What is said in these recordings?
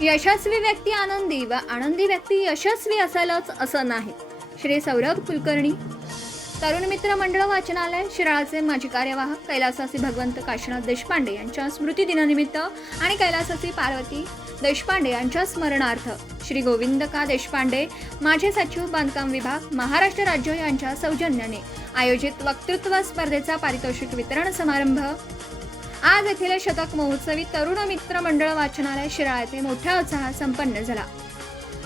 यशस्वी व्यक्ती आनंदी व आनंदी व्यक्ती यशस्वी असेलच असं नाही. श्री सौरभ कुलकर्णी. तरुण मित्र मंडळ वाचनालय शिराळाचे माजी कार्यवाहक कैलासासी भगवंत काशीनाथ देशपांडे यांच्या स्मृती दिनानिमित्त आणि कैलासासी पार्वती देशपांडे यांच्या स्मरणार्थ श्री गोविंद का देशपांडे माझे सचिव बांधकाम विभाग महाराष्ट्र राज्य यांच्या सौजन्याने आयोजित वक्तृत्व स्पर्धेचा पारितोषिक वितरण समारंभ आज येथील शतक महोत्सवी तरुण मित्र मंडळ वाचनालय शिराळ येथे मोठ्या उत्साहात संपन्न झाला.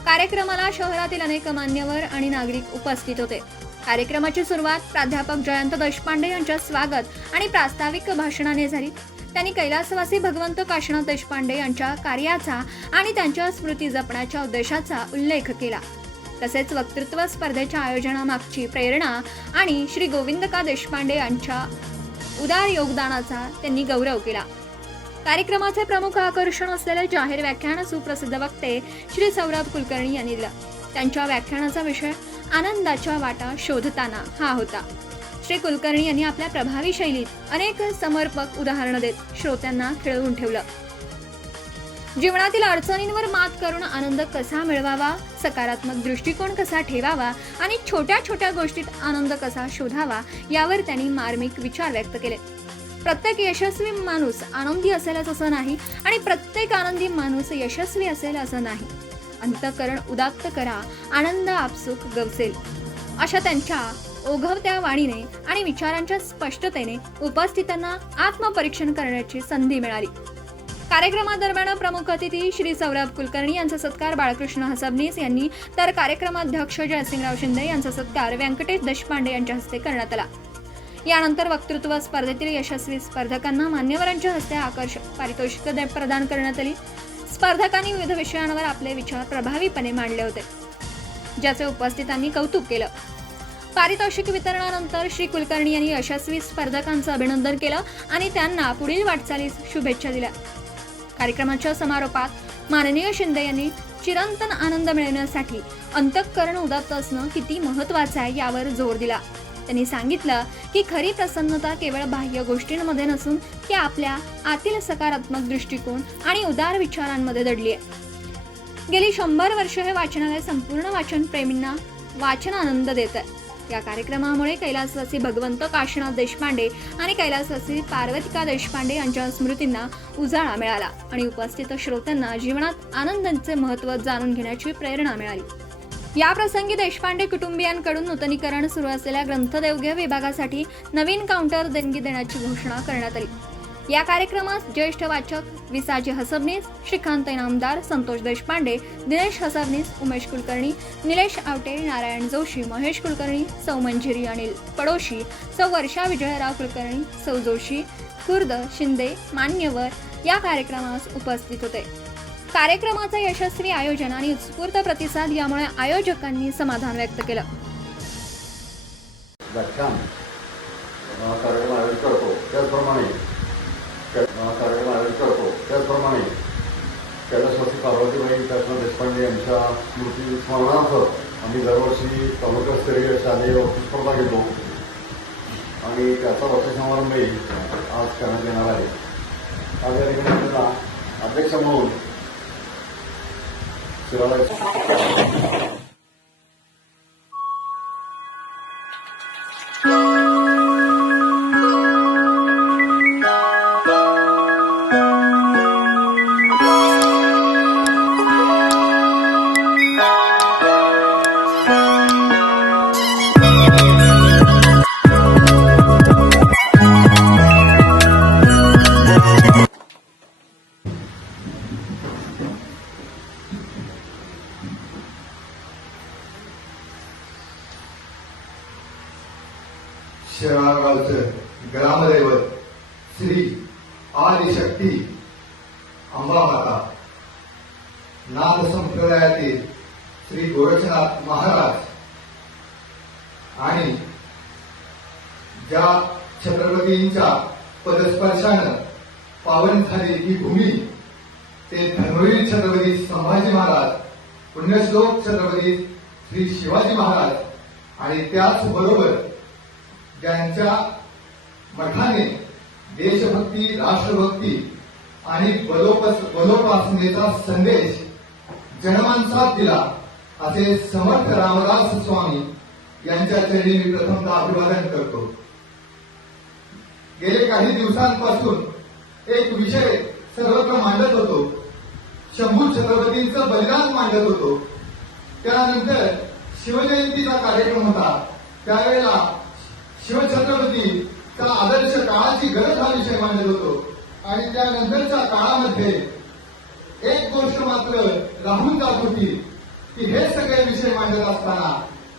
कार्यक्रमाला शहरातील अनेक मान्यवर आणि नागरिक उपस्थित होते. कार्यक्रमाची सुरुवात प्राध्यापक जयंत देशपांडे यांच्या स्वागत आणि प्रास्ताविक भाषणाने झाली. त्यांनी कैलासवासी भगवंत काशीनाथ देशपांडे यांच्या कार्याचा आणि त्यांच्या स्मृती जपण्याच्या उद्देशाचा उल्लेख केला. तसेच वक्तृत्व स्पर्धेच्या आयोजनामागची प्रेरणा आणि श्री गोविंद का देशपांडे यांच्या उदार योगदानाचा त्यांनी गौरव केला. कार्यक्रमाचे प्रमुख आकर्षण असलेले जाहीर व्याख्यान सुप्रसिद्ध वक्ते श्री सौरभ कुलकर्णी यांनी दिलं. त्यांच्या व्याख्यानाचा विषय आनंदाच्या वाटा शोधताना हा होता. श्री कुलकर्णी यांनी आपल्या प्रभावी शैलीत अनेक समर्पक उदाहरणं देत श्रोत्यांना खिळवून ठेवलं. जीवनातील अडचणींवर मात करून आनंद कसा मिळवावा सकारात्मक दृष्टिकोन कसा ठेवावा आणि छोट्या छोट्या गोष्टीत आनंद कसा शोधावा यावर त्यांनी मार्मिक विचार व्यक्त केले. प्रत्येक यशस्वी माणूस आनंदी असेलच असं नाही आणि प्रत्येक आनंदी माणूस यशस्वी असेल असं नाही. अंतकरण उदात्त करा आनंद आपसूक गवसेल. अशा त्यांच्या ओघवत्या वाणीने आणि विचारांच्या स्पष्टतेने उपस्थितांना आत्मपरीक्षण करण्याची संधी मिळाली. कार्यक्रमादरम्यान प्रमुख अतिथी श्री सौरभ कुलकर्णी यांचा सत्कार बाळकृष्ण हसबनीस यांनी तर कार्यक्रमाध्यक्ष जयसिंगराव शिंदे यांचा सत्कार व्यंकटेश देशपांडे यांच्या हस्ते करण्यात आला. यानंतर वक्तृत्व स्पर्धेतील यशस्वी स्पर्धकांना मान्यवरांच्या हस्ते आकर्षक पारितोषिक प्रदान करण्यात आली. स्पर्धकांनी विविध विषयांवर आपले विचार प्रभावीपणे मांडले होते ज्याचे उपस्थितांनी कौतुक केलं. पारितोषिक वितरणानंतर श्री कुलकर्णी यांनी यशस्वी स्पर्धकांचं अभिनंदन केलं आणि त्यांना पुढील वाटचालीस शुभेच्छा दिल्या. कार्यक्रमाच्या समारोपात माननीय शिंदे यांनी चिरंतन आनंद मिळवण्यासाठी अंतःकरण उदात्त असणं किती महत्वाचं आहे यावर जोर दिला. त्यांनी सांगितलं की खरी प्रसन्नता केवळ बाह्य गोष्टींमध्ये नसून ती आपल्या आतील सकारात्मक दृष्टिकोन आणि उदार विचारांमध्ये दडली आहे. गेली शंभर वर्ष हे वाचनालय संपूर्ण वाचन प्रेमींना वाचन आनंद देत आहे या कार्यक्रमामुळे कैलासवासी भगवंत काशीनाथ देशपांडे आणि कैलासवासी पार्वतिका देशपांडे यांच्या स्मृतींना उजाळा मिळाला आणि उपस्थित श्रोत्यांना जीवनात आनंदांचे महत्त्व जाणून घेण्याची प्रेरणा मिळाली. या प्रसंगी देशपांडे कुटुंबियांकडून नूतनीकरण सुरू असलेल्या ग्रंथदेवघ्य विभागासाठी नवीन काउंटर देणगी देण्याची घोषणा करण्यात आली. या कार्यक्रमात ज्येष्ठ वाचक विसाजी हसबनीस श्रीकांत इनामदार संतोष देशपांडे दिनेश हसबनीस उमेश कुलकर्णी निलेश आवटे नारायण जोशी महेश कुलकर्णी सौ मंजिरी अनिल पडोशी सौ वर्षा विजयराव कुलकर्णी सौ जोशी खुर्द शिंदे मान्यवर या कार्यक्रमास उपस्थित होते. कार्यक्रमाचं यशस्वी आयोजन आणि उत्स्फूर्त प्रतिसाद यामुळे आयोजकांनी समाधान व्यक्त केलं. कार्यक्रम आयोजित करतो. त्याचप्रमाणे कार्यक्रम आयोजित करतो त्याचप्रमाणे कैलासवासी पार्वतीबाई काशीनाथ देशपांडे यांच्या स्मृती स्मरणार्थ आम्ही दरवर्षी तालुकास्तरीय शालेय वक्तृत्व घेतो आणि त्याचा वक्तृत्व आज करण्यात येणार आहे. आज या ठिकाणी आपल्याला अध्यक्ष म्हणून शिराला अंबामाता नाथ संप्रदायातील श्री गोरक्षनाथ महाराज आणि ज्या छत्रपतींच्या पदस्पर्शानं पावन झाली ही भूमी ते धर्मवीर छत्रपती संभाजी महाराज पुण्यश्लोक छत्रपती श्री शिवाजी महाराज आणि त्याचबरोबर ज्यांच्या मठाने देशभक्ती राष्ट्रभक्ती आणि बलोपासनेचा संदेश जनमानसात दिला. असे समर्थ रामदास स्वामी यांच्या चरणी मी प्रथमतः अभिवादन करतो. गेले काही दिवसांपासून एक विषय सर्वत्र मांडत होतो. शंभू छत्रपतींचं बलिदान मांडत होतो. त्यानंतर शिवजयंतीचा कार्यक्रम होता. त्यावेळेला शिवछत्रपतीचा आदर्श काळाची गरज हा विषय मांडत होतो. आणि त्यानंतरच्या काळामध्ये एक गोष्ट मात्र राहून जात होती की हे सगळे विषय मांडत असताना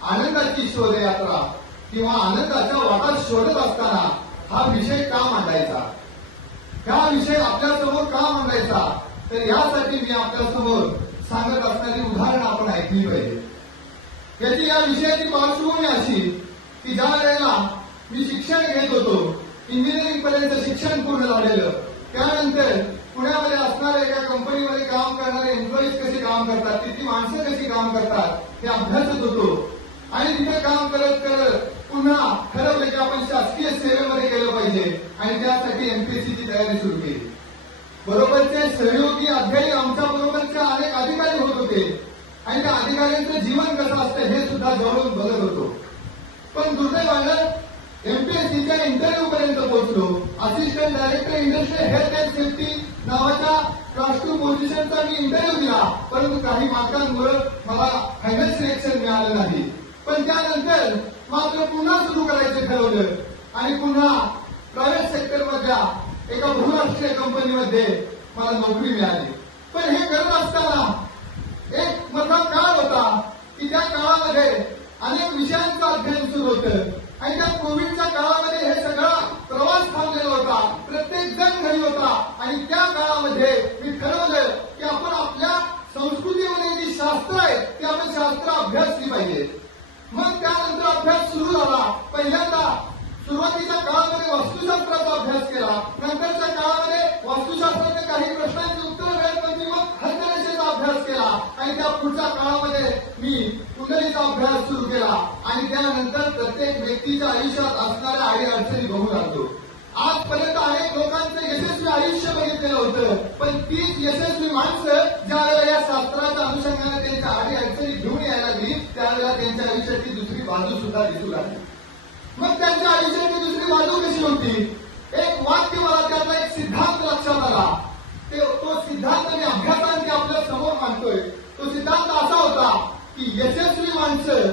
आनंदाची शोधयात्रा किंवा आनंदाच्या वाटात शोधत असताना हा विषय का मांडायचा? हा विषय आपल्यासमोर का मांडायचा? तर यासाठी मी आपल्यासमोर सांगत असणारी उदाहरण आपण ऐकली पाहिजे. याची या विषयाची पार्श्वभूमी अशी की ज्या वेळेला मी शिक्षण घेत होतो इंजिनिअरिंग पर्यंत शिक्षण पूर्ण झालेलं त्यानंतर पुण्यामध्ये असणाऱ्या एका कंपनीमध्ये काम करणारे एम्प्लॉईज कसे काम करतात तिथली माणसं कशी काम करतात हे अभ्यासत होतो. आणि तिथे काम करत करत पुन्हा ठरवलं की आपण शासकीय सेवेमध्ये गेलं पाहिजे आणि त्यासाठी एमपीएससीची तयारी सुरू केली. बरोबरचे सहयोगी अध्यायी आमच्या बरोबरचे अनेक अधिकारी होत होते. आणि त्या अधिकाऱ्यांचं जीवन कसं असतं हे सुद्धा जवळून बघत होतो. पण दुर्दैवानं एमपीएससीच्या इंटरव्ह्यू पर्यंत पोहोचलो. Assistant director industrial health and safety नावाच्या क्लास पोझिशनचा मी इंटरव्ह्यू दिला. परंतु काही मार्कांमुळे मला फायनल सिलेक्शन मिळालं नाही. पण त्यानंतर मात्र पुन्हा सुरू करायचं ठरवलं. आणि पुन्हा प्रायव्हेट सेक्टरमधल्या एका बहुराष्ट्रीय कंपनीमध्ये मला नोकरी मिळाली. पण हे करत असताना एक मोठा काळ होता की त्या काळामध्ये अनेक विषयांचं अध्ययन सुरू होतं. आणि त्या कोविडच्या काळामध्ये हे सगळं प्रवास थांबलेला होता प्रत्येक जण घरी होता. आणि त्या काळामध्ये मी ठरवलं की आपण आपल्या संस्कृतीमध्ये जी शास्त्र आहे ती आपण शास्त्र अभ्यासली पाहिजे. मग त्यानंतर अभ्यास सुरू झाला. पहिल्यांदा सुरुवातीच्या काळामध्ये वास्तुशास्त्राचा अभ्यास केला. नंतरच्या काळामध्ये वास्तुशास्त्राचे काही प्रश्नांची आणि त्या पुढच्या काळामध्ये मी कुंडलीचा अभ्यास सुरू केला आणि त्यानंतर प्रत्येक व्यक्तीच्या आयुष्यात असणाऱ्या आई अडचणी बघू लागतो आजपर्यंत अनेक लोकांचं यशस्वी आयुष्य बघितलेलं होतं पण तीच यशस्वी माणसं ज्या वेळेला या शास्त्राच्या अनुषंगाने त्यांच्या आडी अडचणी घेऊन यायला लागली त्यावेळेला त्यांच्या आयुष्याची दुसरी बाजू सुद्धा दिसू लागली. मग त्यांच्या आयुष्याची दुसरी बाजू कशी होती? एक वाक्य मला त्याचा एक सिद्धांत लक्षात आला ते तो सिद्धांत मी अभ्यासांती आपल्यासमोर मांडतोय तो सिद्धांत असा होता की यशस्वी माणसं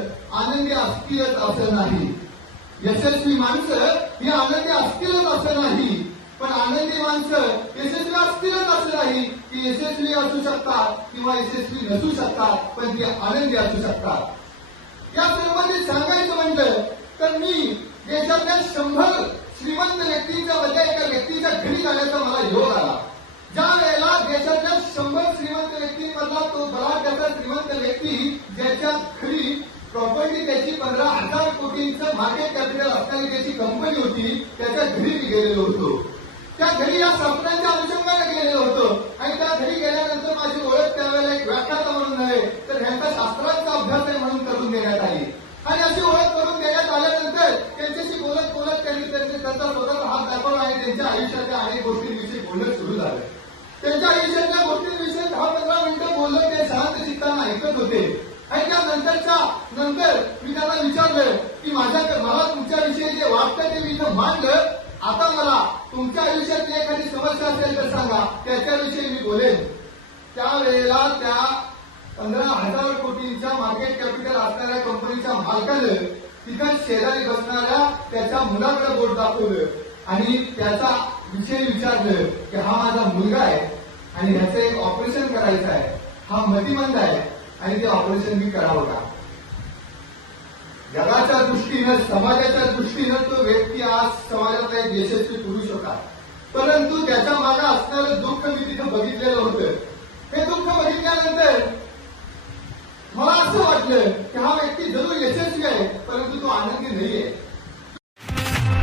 आनंदी असतीलच असं नाही. यशस्वी माणसं ही आनंदी असतीलच असं नाही. पण आनंदी माणसं यशस्वी असतीलच असं नाही ती यशस्वी असू शकतात किंवा यशस्वी नसू शकतात पण ती आनंदी असू शकतात. या संबंधित सांगायचं म्हटलं तर मी देशातल्या शंभर श्रीमंत व्यक्तींच्या मध्ये एका व्यक्तीच्या घरी जाण्याचा मला योग आला. ज्या वेळेला देशातल्या शंभर श्रीमंत व्यक्तींमधला तो बलाढ्याचा श्रीमंत व्यक्ती ज्याच्या घरी प्रॉपर्टी त्याची पंधरा हजार कोटींचं मार्केट कॅपिटल असणारी त्याची कंपनी होती त्याच्या घरी मी गेलेलो होतो. त्या घरी या शास्त्रांच्या अनुषंगाने गेलेलो होतो. आणि त्या घरी गेल्यानंतर माझी ओळख त्यावेळेला एक व्याख्याता म्हणून नव्हे तर ह्यांचा शास्त्रांचा अभ्यास आहे म्हणून करून देण्यात आली. आणि अशी ओळख करून देण्यात आल्यानंतर त्यांच्याशी बोलत बोलत त्यांनी त्यांचे त्यांचा स्वतःचा हात दाखवला आणि त्यांच्या आयुष्याच्या अनेक गोष्टींविषयी बोलणं सुरू झालं. त्यांच्या आयुष्यातल्या गोष्टींविषयी दहा पंधरा मिनिटं बोललं ते शांत चित्तानं ऐकत होते. आणि त्यानंतरच्या नंतर मी त्यांना विचारलं की माझ्या मला तुमच्याविषयी जे वाटतं ते मी इथं मांडलं. आता मला तुमच्या आयुष्यातली एखादी समस्या असेल तर सांगा त्याच्याविषयी मी बोलेन. त्यावेळेला त्या पंधरा हजार कोटींच्या मार्केट कॅपिटल असणाऱ्या कंपनीच्या मालकानं तिथं शेजारी बसणाऱ्या त्याच्या मुलाकडे बोट दाखवलं आणि त्याचा विषय विचारलं की हा माझा मुलगा आहे आणि ह्याचं एक ऑपरेशन करायचं आहे. हा मतिमंद आहे. आणि ते ऑपरेशन मी करावं का? जगाच्या दृष्टीनं समाजाच्या दृष्टीनं तो व्यक्ती आज समाजातला एक यशस्वी पुरुष होता. परंतु त्याच्यामागे असणारं दुःख मी तिथं बघितलेलं होतं. हे दुःख बघितल्यानंतर मला असं वाटलं की हा व्यक्ती जरूर यशस्वी आहे परंतु तो आनंदी नाहीये.